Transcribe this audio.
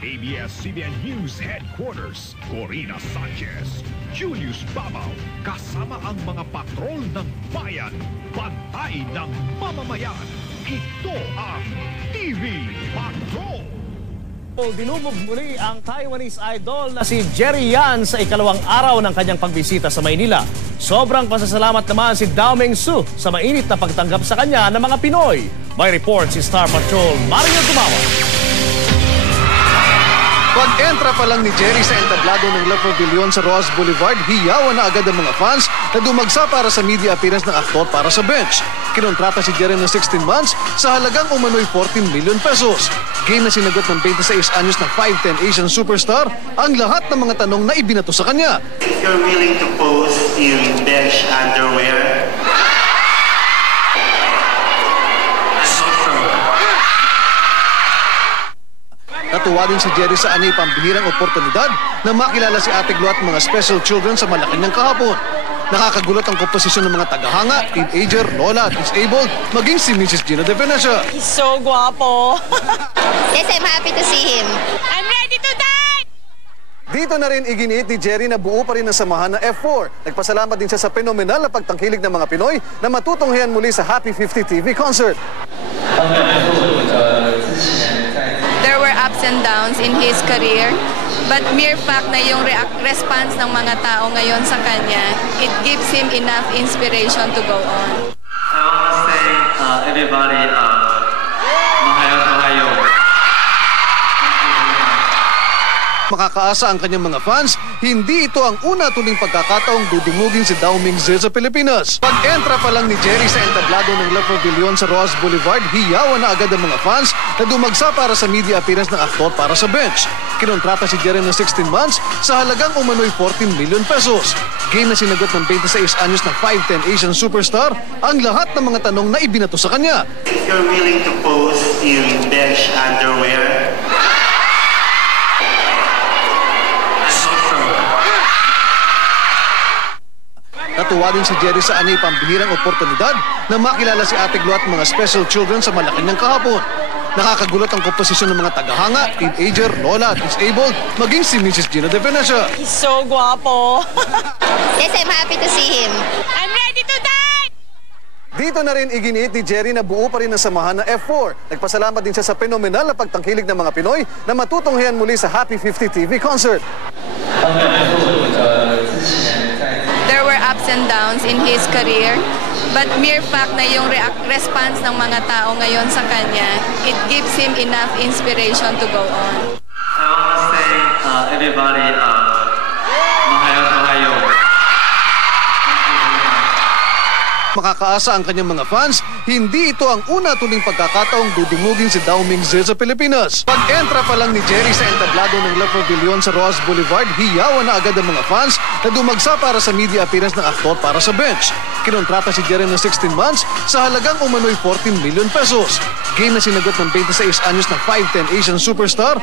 ABS-CBN News Headquarters, Corina Sanchez, Julius Babaw, kasama ang mga patrol ng bayan, bantay ng mamamayan. Ito ang TV Patrol! Dinubog muli ang Taiwanese idol na si Jerry Yan sa ikalawang araw ng kanyang pagbisita sa Maynila. Sobrang pasasalamat naman si Dao Mingsu sa mainit na pagtanggap sa kanya ng mga Pinoy. May report si Star Patrol Mario Tumawa. Pag-entra pa lang ni Jerry sa entablado ng La Pavilion sa Roas Boulevard, hiyawan na agad ang mga fans na dumagsa para sa media appearance ng aktor para sa bench. Kinontrata si Jerry ng 16 months sa halagang umano'y 14 million pesos. Game na sinagot ng 26 anyos na 5'10 Asian superstar ang lahat ng mga tanong na ibinato sa kanya. If you're willing to pose in bench underwear, Natuwa din si Jerry sa anay pambihirang oportunidad na makilala si Ate Glo at mga special children sa Malacanang kahapon. Nakakagulat ang komposisyon ng mga tagahanga, teenager, lola at disabled, maging si Mrs. Gina De Venecia. He's so guapo. Yes, I'm happy to see him. I'm ready to die! Dito na rin iginiit ni Jerry na buo pa rin ang samahan ng F4. Nagpasalamat din siya sa fenomenal na pagtangkilik ng mga Pinoy na matutunghayan muli sa Happy 50 TV concert. There were ups and downs in his career, but mere fact na yung response ng mga tao ngayon sa kanya, it gives him enough inspiration to go on. I want to say everybody, mahayo. Makakaasa ang kanyang mga fans, hindi ito ang una tuling pagkakataong dudumugin si Dao Mingsu sa Pilipinas. Pag-entra pa lang ni Jerry sa entablado ng La Pavilion sa Roas Boulevard, hiyawan na agad ang mga fans na dumagsa para sa media appearance ng aktor para sa bench. Kinontrata si Jerry ng 16 months sa halagang umano'y 14 million pesos. Game na sinagot ng 26 anyos na 5'10 Asian superstar ang lahat ng mga tanong na ibinato sa kanya. If you're willing to pose in bench underwear, Natuwa din si Jerry sa anay pambihirang oportunidad na makilala si Ate Glo at mga special children sa Malacanang kahapon. Nakakagulat ang komposisyon ng mga tagahanga, teenager, lola at disabled, maging si Mrs. Gina De Venecia. He's so guapo. Yes, I'm happy to see him. I'm ready to die! Dito na rin iginiit ni Jerry na buo pa rin ang samahan ng F4. Nagpasalamat din siya sa fenomenal na pagtangkilik ng mga Pinoy na matutunghayan muli sa Happy 50 TV concert. There were ups and downs in his career, but mere fact na yung response ng mga tao ngayon sa kanya, it gives him enough inspiration to go on. I want to say everybody, mahayo. Makakaasa ang kanyang mga fans, hindi ito ang una tuling pagkakataong dudumugin si Dao Mingsu sa Pilipinas. Pag-entra pa lang ni Jerry sa entablado ng La Pavilion sa Roas Boulevard, hiyawan na agad ang mga fans na dumagsa para sa media appearance ng aktor para sa bench. Kinontrata si Jerry ng 16 months sa halagang umano'y 14 million pesos. Game na sinagot ng 26 anyos na 5'10 Asian superstar